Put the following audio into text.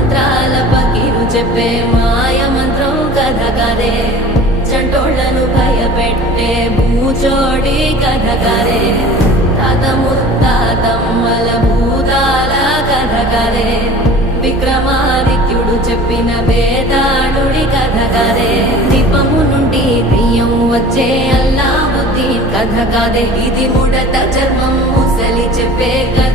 మంత్రాల పకీరు చెప్పే మాయ మంత్రం కథ కదే చంటోళ్లను భయపెట్టే భూచోడి కథ కదే తాత ముత్తాతమ్మల భూతాల కథ కదే విక్రమాదిత్యుడు చెప్పిన వేదాళుడి కథ కదే దీపము నుండి దెయ్యం వచ్చే అల్లావుద్దీన్ కథ కాదే ఇది ముడత చర్మం ముసలి చెప్పే కథ